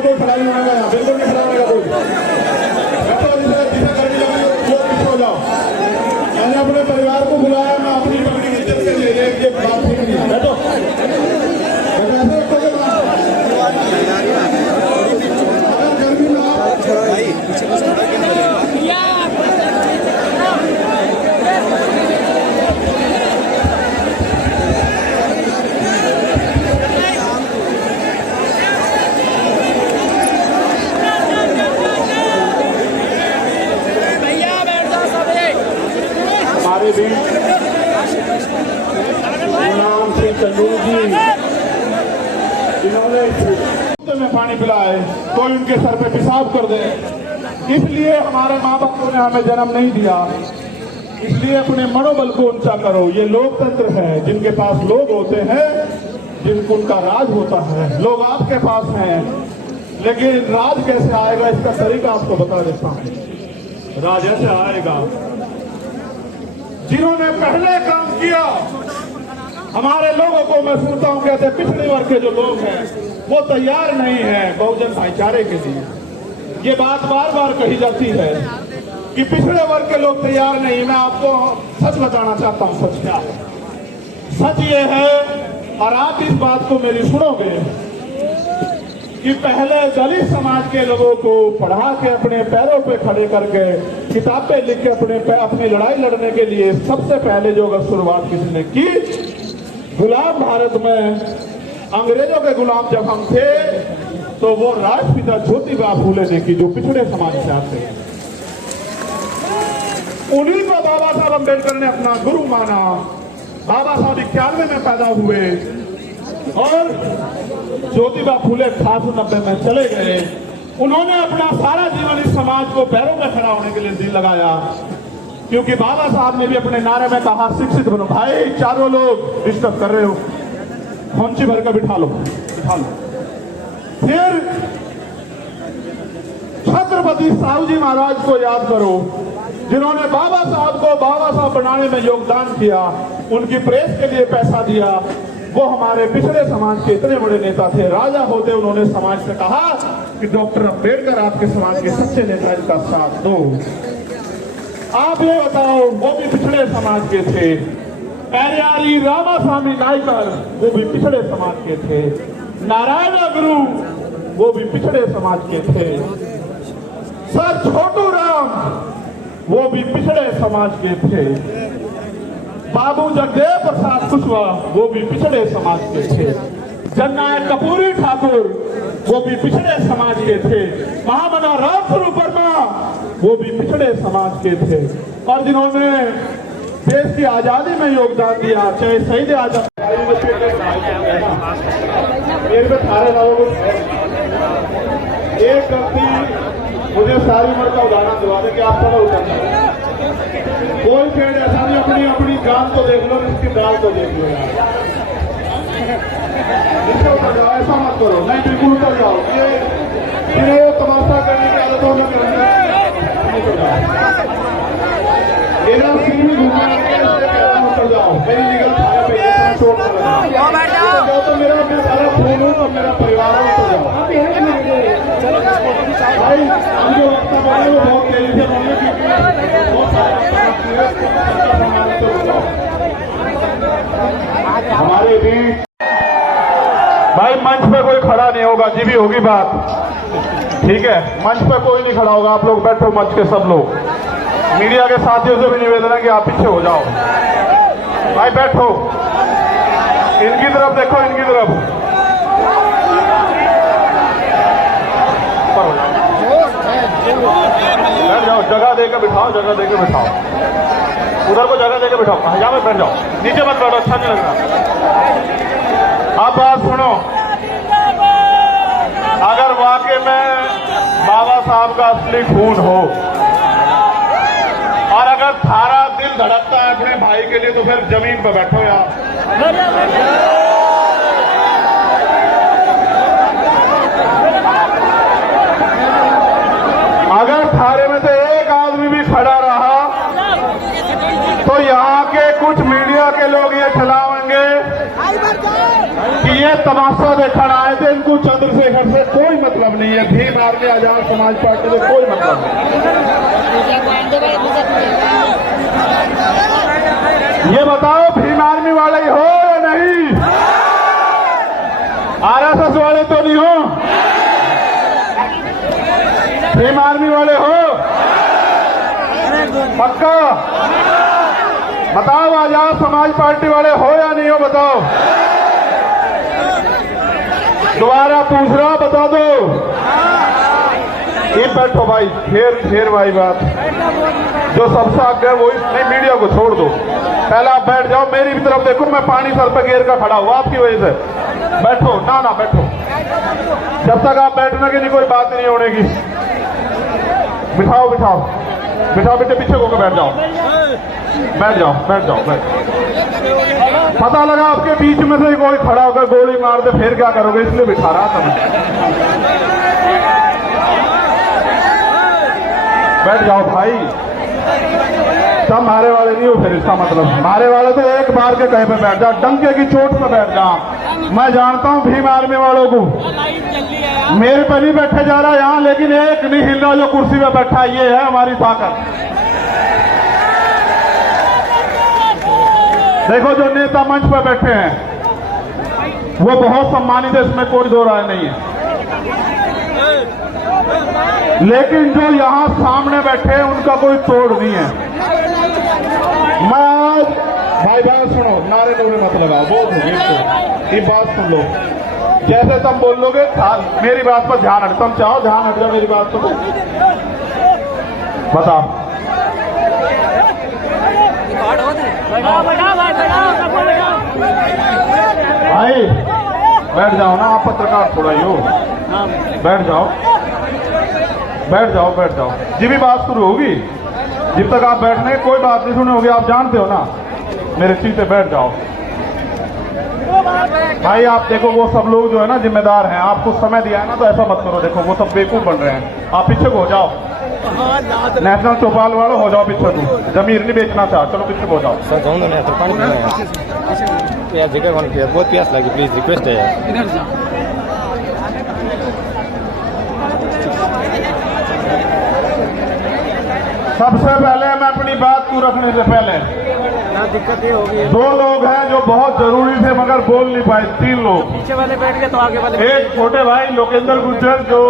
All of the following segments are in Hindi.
कोई खड़ा नहीं होगा यहाँ, बिल्कुल नहीं खड़ा होगा कोई। बैठो, जिसे गर्मी लगी वो पीछे हो जाओ। मैंने अपने परिवार को बुलाया, मैं अपनी पगड़ी इज्जत के लिए, ये बात ठीक नहीं है। बैठो, ऐसे रखोगे ना, अगर गर्मी में आप हमारे बीच गुलाम सिंह टंडूर जी, जिन्होंने में पानी पिलाए कोई उनके सर पे पेशाब कर दे, इसलिए हमारे माँ बापों ने हमें जन्म नहीं दिया, इसलिए अपने मनोबल को ऊंचा करो। ये लोकतंत्र है, जिनके पास लोग होते हैं, जिनको उनका राज होता है। लोग आपके पास हैं, लेकिन राज कैसे आएगा इसका तरीका आपको बता देता हूं। राज ऐसे आएगा, जिन्होंने पहले काम किया हमारे लोगों को, मैं सुनता हूं कहते पिछड़े वर्ग के जो लोग हैं वो तैयार नहीं है बहुजन भाईचारे के लिए। ये बात बार बार कही जाती है कि पिछड़े वर्ग के लोग तैयार नहीं। मैं आपको सच बताना चाहता हूं, सच क्या है। सच ये है, और आप इस बात को मेरी सुनोगे, कि पहले दलित समाज के लोगों को पढ़ा के अपने पैरों पे खड़े करके किताबें लिख के अपनी लड़ाई लड़ने के लिए सबसे पहले जो अगर शुरुआत किसने की, गुलाम भारत में अंग्रेजों के गुलाम जब हम थे तो वो राष्ट्रपिता ज्योतिबा फूले ने की, जो पिछड़े समाज से आते हैं। उन्हीं को बाबा साहब अम्बेडकर ने अपना गुरु माना। बाबा साहब 91 में पैदा हुए और ज्योतिबा फूले 1890 में चले गए। उन्होंने अपना सारा जीवन इस समाज को पैरों में खड़ा होने के लिए दिल लगाया, क्योंकि बाबा साहब ने भी अपने नारे में कहा शिक्षित बनो। भाई चारों लोग डिस्टर्ब कर रहे हो, खोंची भर कर बिठा लो, बिठा लो। फिर छत्रपति साहू जी महाराज को याद करो, जिन्होंने बाबा साहब को बाबा साहब बनाने में योगदान किया, उनकी प्रेस के लिए पैसा दिया। वो हमारे पिछड़े समाज के इतने बड़े नेता थे, राजा होते उन्होंने समाज से कहा कि डॉक्टर अम्बेडकर आपके समाज के सच्चे नेता, इनका साथ दो। आप ये बताओ, वो भी पिछड़े समाज के थे। पेरियारी रामास्वामी नायकर वो भी पिछड़े समाज के थे। नारायण गुरु वो भी पिछड़े समाज के थे। सर छोटू राम वो भी पिछड़े समाज के थे। बाबू जगदेव प्रसाद कुशवाहा वो भी पिछड़े समाज के थे। जननायक कपूरी ठाकुर वो भी पिछड़े समाज के थे। महामना राम स्वरूप वर्मा वो भी पिछड़े समाज के थे। और जिन्होंने देश की आजादी में योगदान दिया, चाहे शहीद आजादी एक व्यक्ति मुझे सारी उम्र का उदाहरण दिवा दे कि आप सब उतर कोई पेड़ ऐसा नहीं, अपनी अपनी जान तो देख लो, इसकी दाल तो देख लो यार। नीचे उतर जाओ, ऐसा मत करो, नहीं बिल्कुल उतर जाओ। ये तमाशा करने की आदतों में उतर जाओ। मेरी निगल थाने पे चोट कर तो मेरा सारा फोन हूँ और मेरा परिवार उतर जाओ भाई। हम जो वक्त बोले वो बहुत तेजी से बोले, क्योंकि बहुत हमारे बीच भाई मंच पे कोई खड़ा नहीं होगा, जी भी होगी बात, ठीक है। मंच पे कोई नहीं खड़ा होगा, आप लोग बैठो मंच के सब लोग। मीडिया के साथियों से भी निवेदन है कि आप पीछे हो जाओ भाई, बैठो। इनकी तरफ देखो, इनकी तरफ बैठ जाओ, जगह देकर बिठाओ, जगह देकर बिठाओ। उधर को जगह देकर बिठाओ, यहाँ पे बैठ जाओ, नीचे मत बैठो, अच्छा नहीं लग रहा। अब बात सुनो, अगर वाकई में बाबा साहब का असली खून हो और अगर थारा दिल धड़कता है अपने भाई के लिए, तो फिर जमीन पर बैठो यार। अगर थारे में से एक आदमी भी खड़ा रहा तो यहाँ के कुछ मीडिया के लोग ये चलाएंगे कि ये तमाशा देखने आए थे, इनको चंद्रशेखर से कोई मतलब नहीं है। भीम आर्मी आजाद समाज पार्टी से कोई मतलब नहीं। ये बताओ भीम आर्मी वाले ही हो या नहीं? आरएसएस वाले तो नहीं हो? भीम आर्मी वाले हो पक्का? बताओ आजाद समाज पार्टी वाले हो या नहीं हो? बताओ, दोबारा पूछ रहा, बता दो। ये बैठो भाई, फिर भाई बात जो सबसे आगे है वही नहीं, मीडिया को छोड़ दो। पहले आप बैठ जाओ, मेरी भी तरफ देखो, मैं पानी सर पे घेर का खड़ा हुआ आपकी वजह से। बैठो ना बैठो, जब तक आप बैठने की नहीं कोई बात नहीं होने की। बिठाओ बिठाओ बिठाओ, बेटे पीछे होकर बैठ जाओ, बैठ जाओ बैठ जाओ बैठ। पता लगा आपके बीच में से कोई खड़ा होकर गोली मार दे, फिर क्या करोगे? इसलिए बिठा रहा था मैं। बैठ जाओ भाई, सब मारे वाले नहीं हो फिर, इसका मतलब मारे वाले तो एक बार के कहीं पे बैठ जाओ, डंके की चोट पे बैठ जाओ। मैं जानता हूं भीम आर्मी वालों को, मेरे पे नहीं बैठे जा रहा यहां, लेकिन एक नहीं हिल रहा जो कुर्सी पे बैठा। ये है हमारी ताकत। देखो जो नेता मंच पर बैठे हैं वो बहुत सम्मानित है, इसमें कोई दो राय नहीं है, लेकिन जो यहां सामने बैठे हैं उनका कोई तोड़ नहीं है। मैं आज भाई बात सुनो, नारे नूरे मत लगाओ, बहुत हो गई। ये बात सुन लो, जैसे तुम बोल लोगे मेरी बात पर ध्यान हट, तुम चाहो ध्यान हट जाओ मेरी बात पर। बताओ भाई, बैठ जाओ ना, आप पत्रकार थोड़ा ही हो, बैठ जाओ बैठ जाओ बैठ जाओ। जी भी बात शुरू होगी, जब तक आप बैठने कोई बात नहीं सुने होगी, आप जानते हो ना मेरे सीट पे। बैठ जाओ भाई। आप देखो वो सब लोग जो है ना जिम्मेदार हैं, आपको समय दिया है ना, तो ऐसा मत करो। देखो वो सब बेवकूफ बन रहे हैं, आप पीछे को हो जाओ। नेशनल चौपाल वालों हो जाओ पीछे को, जमीन नहीं बेचना चाह, चलो पीछे को हो जाओ। सर जाऊँ ना, तो पानी पीना है यार, जगह कौन पिया, बहुत प्यास लगी, प्लीज रिक्वेस्ट है यार। सबसे पहले मैं अपनी बात को रखने से पहले ना दिक्कत ये होगी, दो लोग हैं जो बहुत जरूरी थे मगर बोल नहीं पाए। 3 लोग, पीछे वाले बैठ गए तो आगे वाले। एक छोटे भाई लोकेंद्र गुर्जर जो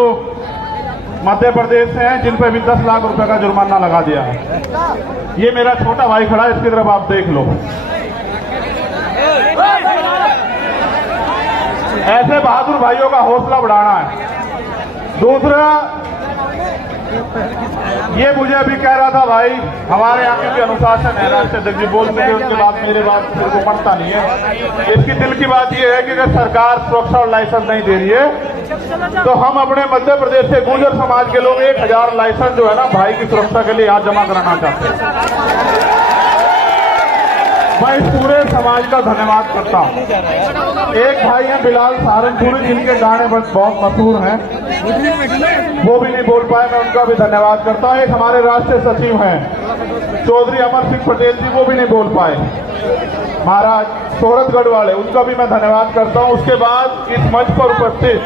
मध्य प्रदेश से हैं, जिन पर भी 10 लाख रुपए का जुर्माना लगा दिया है। ये मेरा छोटा भाई खड़ा है, इसकी तरफ आप देख लो। ऐसे बहादुर भाइयों का हौसला बढ़ाना है। दूसरा, ये मुझे अभी कह रहा था भाई, हमारे यहाँ के अनुशासन है, राष्ट्रीय अध्यक्ष जी बोल सके उसके बाद मेरे बात मेरे को पड़ता नहीं है। इसकी दिल की बात ये है कि अगर सरकार सुरक्षा और लाइसेंस नहीं दे रही है तो हम अपने मध्य प्रदेश से गुर्जर समाज के लोग 1000 लाइसेंस जो है ना भाई की सुरक्षा के लिए आज जमा कराना चाहते हैं। मैं इस पूरे समाज का धन्यवाद करता हूँ। एक भाई हैं बिलाल सहारनपुरी, जिनके गाने बहुत मशहूर हैं, वो भी नहीं बोल पाए, मैं उनका भी धन्यवाद करता हूँ। एक हमारे राष्ट्रीय सचिव हैं चौधरी अमर सिंह पटेल जी, वो भी नहीं बोल पाए। महाराज सोहरतगढ़ वाले, उनका भी मैं धन्यवाद करता हूँ। उसके बाद इस मंच पर उपस्थित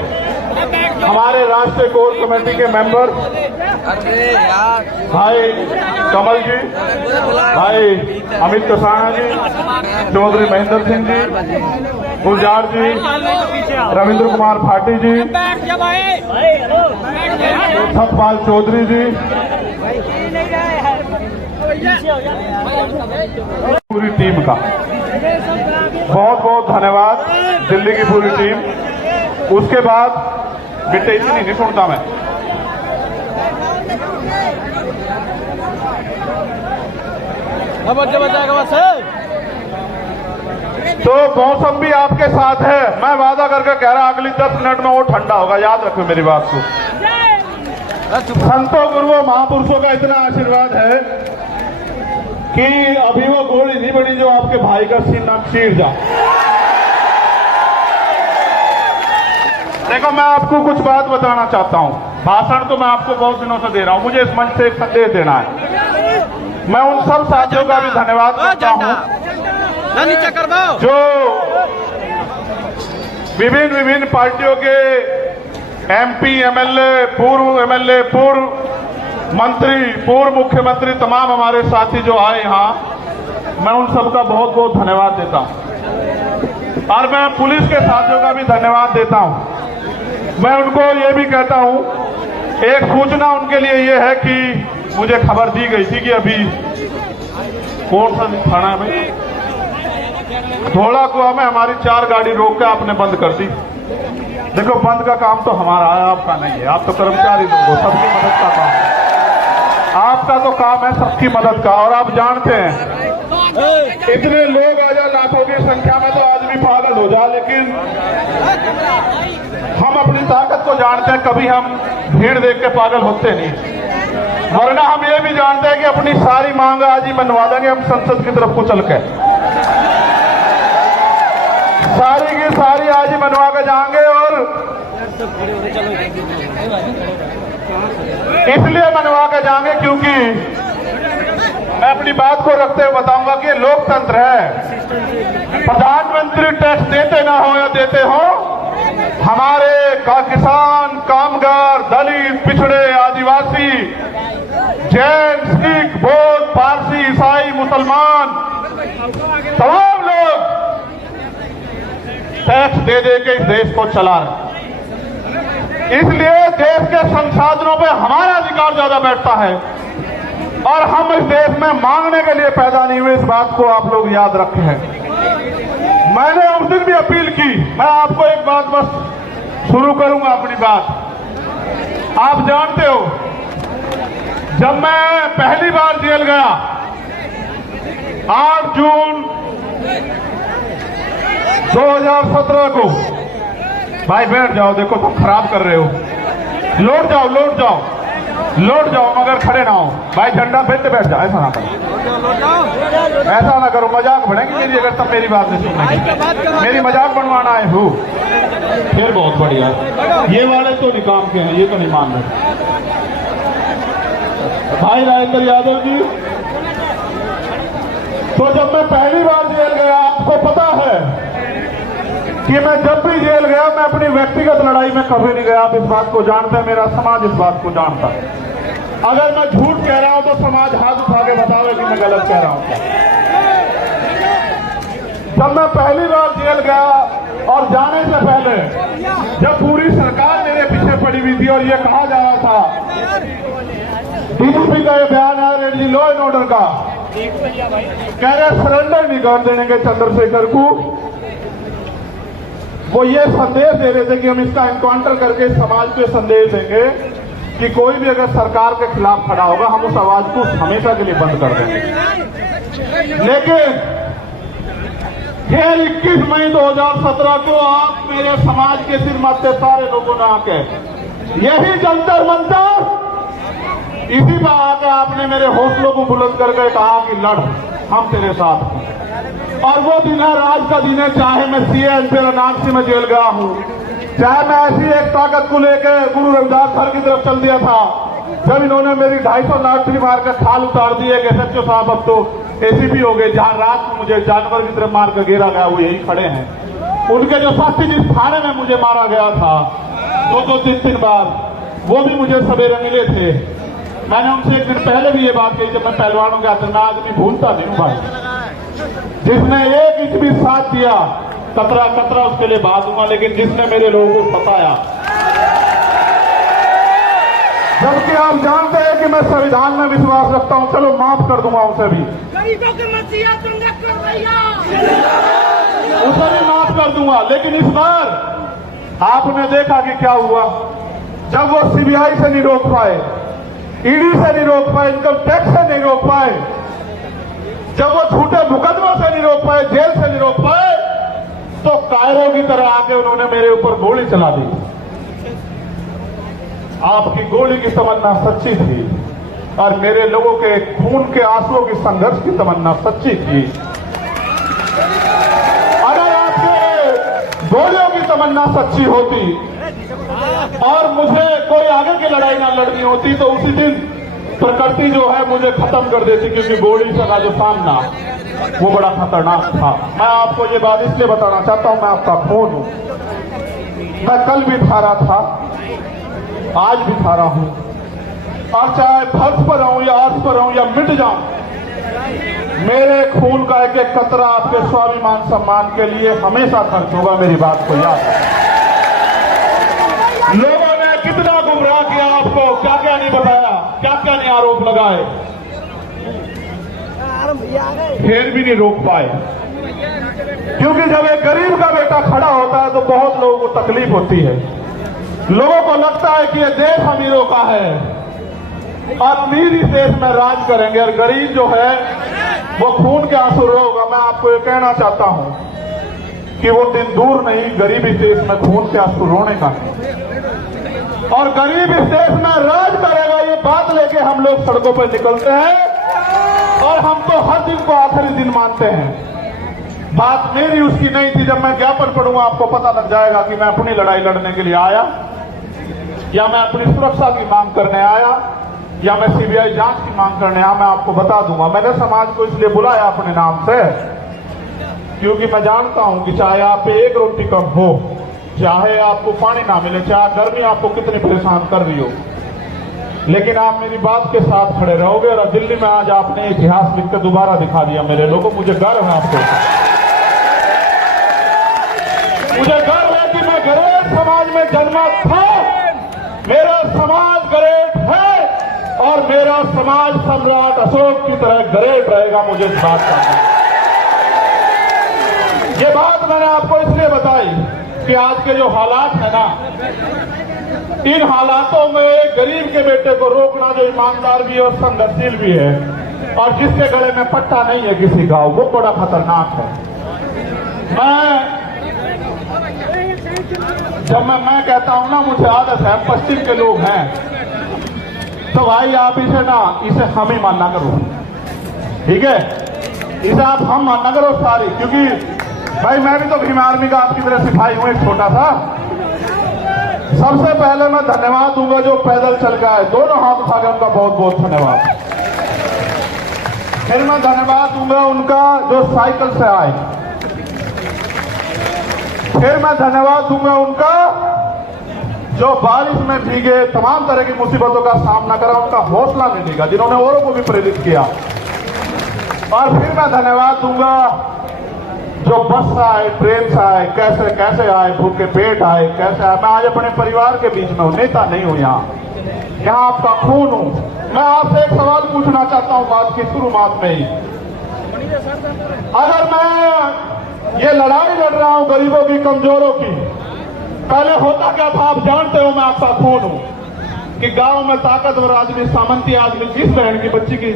हमारे राष्ट्रीय कोर कमेटी के मेंबर भाई कमल जी, भाई अमित कसाना जी, चौधरी महेंद्र सिंह जी, गुलजार जी, रविंद्र कुमार भाटी जी, सतपाल चौधरी जी, पूरी टीम का बहुत बहुत धन्यवाद, दिल्ली की पूरी टीम। उसके बाद बेटे इतनी नहीं सुनता मैं, तो मौसम भी आपके साथ है। मैं वादा करके कह रहा अगली 10 मिनट में वो ठंडा होगा, याद रखो मेरी बात को। संतों गुरुओं महापुरुषों का इतना आशीर्वाद है कि अभी वो गोली नहीं बनी जो आपके भाई का सीना चीर जाए। देखो मैं आपको कुछ बात बताना चाहता हूं, भाषण तो मैं आपको बहुत दिनों से दे रहा हूं, मुझे इस मंच से एक संदेश देना है। मैं उन सब साथियों का भी धन्यवाद करता हूं विभिन्न विभिन्न पार्टियों के MP, MLA, पूर्व MLA, पूर्व मंत्री, पूर्व मुख्यमंत्री, तमाम हमारे साथी जो आए यहाँ, मैं उन सबका बहुत बहुत धन्यवाद देता हूं। और मैं पुलिस के साथियों का भी धन्यवाद देता हूं। मैं उनको ये भी कहता हूं, एक सूचना उनके लिए ये है कि मुझे खबर दी गई थी कि अभी कौन सा थाना है भाई, धौलाकुआ में हमारी 4 गाड़ी रोक के आपने बंद कर दी। देखो, बंद का काम तो हमारा है, आपका नहीं है। आप तो कर्मचारी लोग हो, सबकी मदद का काम है। आपका तो काम है सबकी मदद का। और आप जानते हैं, इतने लोग आ जाए लाखों की संख्या में तो आदमी पागल हो जाए, लेकिन हम अपनी ताकत को जानते हैं, कभी हम भीड़ देख के पागल होते नहीं। वरना हम ये भी जानते हैं कि अपनी सारी मांग आज ही बनवा देंगे हम संसद की तरफ को चल के, सारी की सारी आज ही बनवा के जाएंगे। और इसलिए बनवा के जाएंगे क्योंकि मैं अपनी बात को रखते हुए बताऊंगा कि लोकतंत्र है। प्रधानमंत्री टैक्स देते ना हो या देते हो, हमारे किसान, कामगार, दलित, पिछड़े, आदिवासी, जैन, सिख, बौद्ध, पारसी, ईसाई, मुसलमान, तमाम लोग टैक्स दे दे के इस देश को चला रहे। इसलिए देश के संसाधनों पे हमारा अधिकार ज्यादा बैठता है और हम इस देश में मांगने के लिए पैदा नहीं हुए। इस बात को आप लोग याद रखें। मैंने उस दिन भी अपील की। मैं आपको एक बात बस शुरू करूंगा अपनी बात। आप जानते हो, जब मैं पहली बार जेल गया 8 जून 2017 को, भाई बैठ जाओ, देखो तुम खराब कर रहे हो, लौट जाओ लौट जाओ लौट जाओ, मगर खड़े ना हो। भाई झंडा फेंकते बैठ जाओ, ऐसा ना करो, ऐसा ना करो, मजाक बढ़ेगी मेरी अगर तुम मेरी बात नहीं सुनोगे। मेरी मजाक बनवाना है हो, फिर बहुत बढ़िया। ये वाले तो निकाम के हैं, ये तो नहीं मान रहे। भाई राजेंद्र यादव जी, तो जब मैं पहली बार जेल गया, आपको पता है कि मैं जब भी जेल गया, मैं अपनी व्यक्तिगत लड़ाई में कभी नहीं गया। आप इस बात को जानते हैं, मेरा समाज इस बात को जानता है। अगर मैं झूठ कह रहा हूं तो समाज हाथ उठा के बतावे कि मैं गलत कह रहा हूं। जब मैं पहली बार जेल गया और जाने से पहले जब पूरी सरकार मेरे पीछे पड़ी हुई थी और ये कहा जा रहा था, डीजीपी का ये बयान है रेडी लॉ एंड ऑर्डर का, कह रहे सरेंडर नहीं कर देंगे चंद्रशेखर को। वो ये संदेश दे रहे थे कि हम इसका एनकाउंटर करके समाज को संदेश देंगे कि कोई भी अगर सरकार के खिलाफ खड़ा होगा, हम उस आवाज को हमेशा के लिए बंद कर देंगे। लेकिन फिर 21 मई 2017 को आप मेरे समाज के सिर माथे सारे लोगों ने आके यही जंतर मंतर, इसी पर आकर आपने मेरे हौसलों को बुलंद करके कहा कि लड़, हम तेरे साथ हैं। और वो दिन है, आज का दिन है, चाहे मैं CA नागसी में जेल गया हूं, चाहे मैं ऐसी एक ताकत को लेकर गुरु रविदास घर की तरफ चल दिया था, जब इन्होंने मेरी 250 लाठी मार कर खाल उतार दी है कि SHO साहब अब तो ACP हो गए, जहां रात में मुझे जानवर की तरफ मार कर गिरा गया, वो यही खड़े हैं। उनके जो साथी जिस थाने में मुझे मारा गया था 2-2, 3-3 बार, वो भी मुझे सवेरे मिले थे। मैंने उनसे एक दिन पहले भी ये बात कही, जब मैं पहलवानों के आते, मैं आदमी भूलता नहीं हूं भाई। जिसने एक इंच भी साथ दिया, कतरा कतरा उसके लिए बात दूंगा, लेकिन जिसने मेरे लोगों को सताया, जबकि आप जानते हैं कि मैं संविधान में विश्वास रखता हूं, चलो माफ कर दूंगा उसे भी, उसे भी माफ कर दूंगा। लेकिन इस बार आपने देखा कि क्या हुआ, जब वो CBI से नहीं रोक पाए, ED से नहीं रोक पाए, इनकम टैक्स से नहीं रोक पाए, जब वो झूठे मुकदमों से नहीं रोक पाए, जेल से नहीं रोक पाए, तो कायरों की तरह आके उन्होंने मेरे ऊपर गोली चला दी। आपकी गोली की तमन्ना सच्ची थी और मेरे लोगों के खून के आंसुओं की संघर्ष की तमन्ना सच्ची थी। अगर आपके गोलियों की तमन्ना सच्ची होती और मुझे कोई आगे की लड़ाई ना लड़नी होती, तो उसी दिन प्रकृति जो है मुझे खत्म कर देती, क्योंकि गोली का जो सामना वो बड़ा खतरनाक था। मैं आपको ये बात इसलिए बताना चाहता हूं, मैं आपका खून हूं। मैं कल भी थारा था, आज भी थारा हूं, और चाहे फर्श पर रहूं या अर्श पर रहूं या मिट जाऊं, मेरे खून का एक एक कतरा आपके स्वाभिमान सम्मान के लिए हमेशा खर्च होगा। मेरी बात को याद रखें। लोगों ने कितना गुमराह किया आपको, क्या क्या नहीं बताया, क्या क्या नहीं आरोप लगाए, फिर भी नहीं रोक पाए। क्योंकि जब एक गरीब का बेटा खड़ा होता है तो बहुत लोगों को तकलीफ होती है। लोगों को लगता है कि ये देश अमीरों का है और अमीर इस देश में राज करेंगे, और गरीब जो है वो खून के आंसू रोगा। मैं आपको ये कहना चाहता हूं कि वो दिन दूर नहीं, गरीब इस देश में खून के आंसू रोने का नहीं, और गरीब इस देश में राज करेगा। ये बात लेके हम लोग सड़कों पर निकलते हैं, और हम तो हर दिन को आखिरी दिन मानते हैं। बात मेरी उसकी नहीं थी। जब मैं ज्ञापन पढ़ूंगा आपको पता लग जाएगा कि मैं अपनी लड़ाई लड़ने के लिए आया, या मैं अपनी सुरक्षा की मांग करने आया, या मैं सीबीआई जांच की मांग करने आया। मैं आपको बता दूंगा। मैंने समाज को इसलिए बुलाया अपने नाम से, क्योंकि मैं जानता हूं कि चाहे आप पे एक रोटी कम हो, चाहे आपको पानी ना मिले, चाहे गर्मी आपको कितनी परेशान कर रही हो, लेकिन आप मेरी बात के साथ खड़े रहोगे। और दिल्ली में आज आपने इतिहास लिख कर दोबारा दिखा दिया मेरे लोगों। मुझे गर्व है आपको, मुझे गर्व है कि मैं गरीब समाज में जन्मा था। मेरा समाज ग्रेट है, और मेरा समाज सम्राट अशोक की तरह ग्रेट रहेगा। मुझे इस बात का, ये बात मैंने आपको इसलिए बताई कि आज के जो हालात है ना, इन हालातों में गरीब के बेटे को रोकना जो ईमानदार भी है और संघर्षशील भी है, और जिसके गले में पट्टा नहीं है किसी का, वो बड़ा खतरनाक है। जब मैं कहता हूं ना, मुझे आदत है, पश्चिम के लोग हैं, तो भाई आप इसे हम ही मानना करो, ठीक है? इसे आप हम मानना करो सारी, क्योंकि भाई मैं भी तो भीम आर्मी का आपकी तरह सिपाही हूं, एक छोटा सा। सबसे पहले मैं धन्यवाद दूंगा जो पैदल चल के आए, दोनों हाथ उठा के उनका बहुत बहुत धन्यवाद। फिर मैं धन्यवाद दूंगा उनका जो साइकिल से आए। फिर मैं धन्यवाद दूंगा उनका जो बारिश में भीगे, तमाम तरह की मुसीबतों का सामना करा, उनका हौसला नहीं देगा, जिन्होंने औरों को भी प्रेरित किया। और फिर मैं धन्यवाद दूंगा जो बस से आए, ट्रेन से आए, कैसे कैसे आए, भूखे पेट आए, कैसे आए। मैं आज अपने परिवार के बीच में हूं, नेता नहीं हूं, यहाँ आपका खून हूं। मैं आपसे एक सवाल पूछना चाहता हूं बात की शुरुआत में ही। अगर मैं ये लड़ाई लड़ रहा हूं गरीबों की, कमजोरों की, पहले होता क्या था आप जानते हो? मैं आपका खून हूं कि गांव में ताकतवर आदमी, सामंती आदमी, जिस बहन की बच्ची की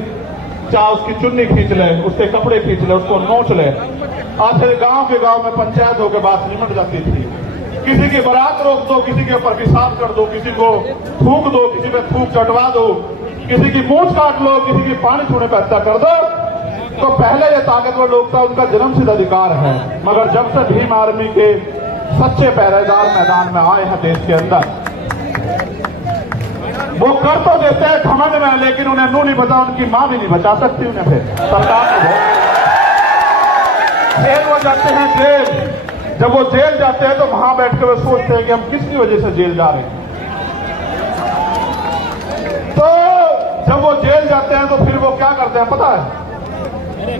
चाहे उसकी चुन्नी खींच ले, उसके कपड़े खींच ले, उसको नोच ले। आखिर गांव के गांव में पंचायत होकर बात निमट जाती थी। किसी की बारात रोक दो, किसी के ऊपर पेशाब कर दो, किसी को थूक दो, किसी पे थूक चटवा दो, किसी की मूंछ काट लो, किसी की पानी छूने पर हत्या कर दो। तो पहले ये ताकतवर लोग था, उनका जन्मसिद्ध अधिकार है। मगर जब से भीम आर्मी के सच्चे पहरेदार मैदान में आए हैं देश के अंदर, वो कर तो देते हैं घमंड में, लेकिन उन्हें नू नहीं बचा, उनकी मां भी नहीं बचा सकती उन्हें। फिर सरकार को जेल वो जाते हैं, जेल। जब वो जेल जाते हैं तो वहां बैठ कर वो सोचते हैं कि हम किसकी वजह से जेल जा रहे हैं। तो जब वो जेल जाते हैं तो फिर वो क्या करते हैं पता है?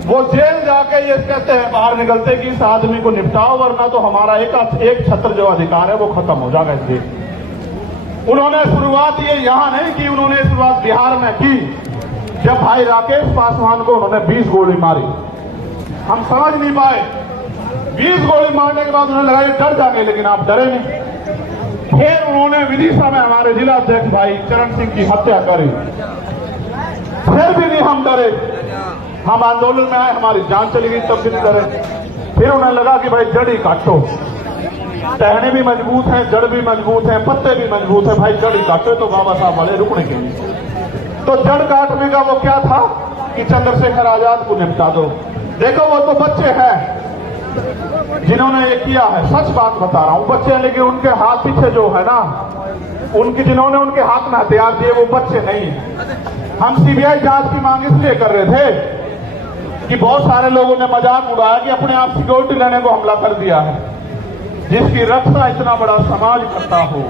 वो जेल जाके ये कहते हैं बाहर निकलते कि इस आदमी को निपटाओ, वरना तो हमारा एक छत्र जो अधिकार है वो खत्म हो जाएगा इस देश। उन्होंने शुरुआत ये यहां नहीं की, उन्होंने शुरुआत बिहार में की, जब भाई राकेश पासवान को उन्होंने 20 गोली मारी। हम समझ नहीं पाए, 20 गोली मारने के बाद उन्हें लगा ये डर जाएंगे, लेकिन आप डरे नहीं। फिर उन्होंने विदिशा में हमारे जिला अध्यक्ष भाई चरण सिंह की हत्या करी, फिर भी नहीं हम डरे। हम आंदोलन में आए, हमारी जान चली गई, तब भी नहीं डरे। फिर उन्हें लगा कि भाई जड़ ही काटो, टहने भी मजबूत हैं, जड़ भी मजबूत है, पत्ते भी मजबूत है, भाई जड़ ही काटो तो बाबा साहब वाले रुकने के लिए। तो जड़ काटने का वो क्या था कि चंद्रशेखर आजाद को निपटा दो। देखो वो तो बच्चे हैं जिन्होंने ये किया है, सच बात बता रहा हूं, बच्चे हैं, लेकिन उनके हाथ पीछे जो है ना, जिन्होंने उनके हाथ में हथियार दिए वो बच्चे नहीं। हम सीबीआई जांच की मांग इसलिए कर रहे थे कि बहुत सारे लोगों ने मजाक उड़ाया कि अपने आप सिक्योरिटी लेने को हमला कर दिया है। जिसकी रक्षा इतना बड़ा समाज करता हो,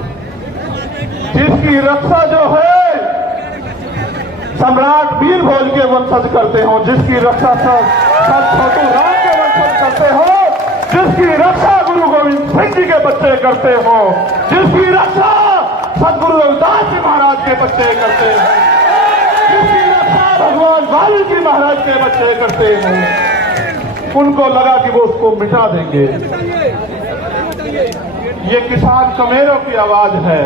जिसकी रक्षा जो है सम्राट वीरभोज के वंशज करते हो, जिसकी रक्षा सब छोटू राम के वंशज करते हो, जिसकी रक्षा गुरु गोविंद सिंह जी के बच्चे करते हो, जिसकी रक्षा सदगुरु रविदास जी महाराज के बच्चे करते हो, जिसकी रक्षा भगवान वाल्मीकि महाराज के बच्चे करते हो, उनको लगा कि वो उसको मिटा देंगे। ये किसान कमेरों की आवाज है,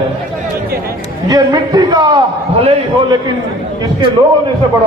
ये मिट्टी का भले ही हो लेकिन इसके लोगों ने से बड़ा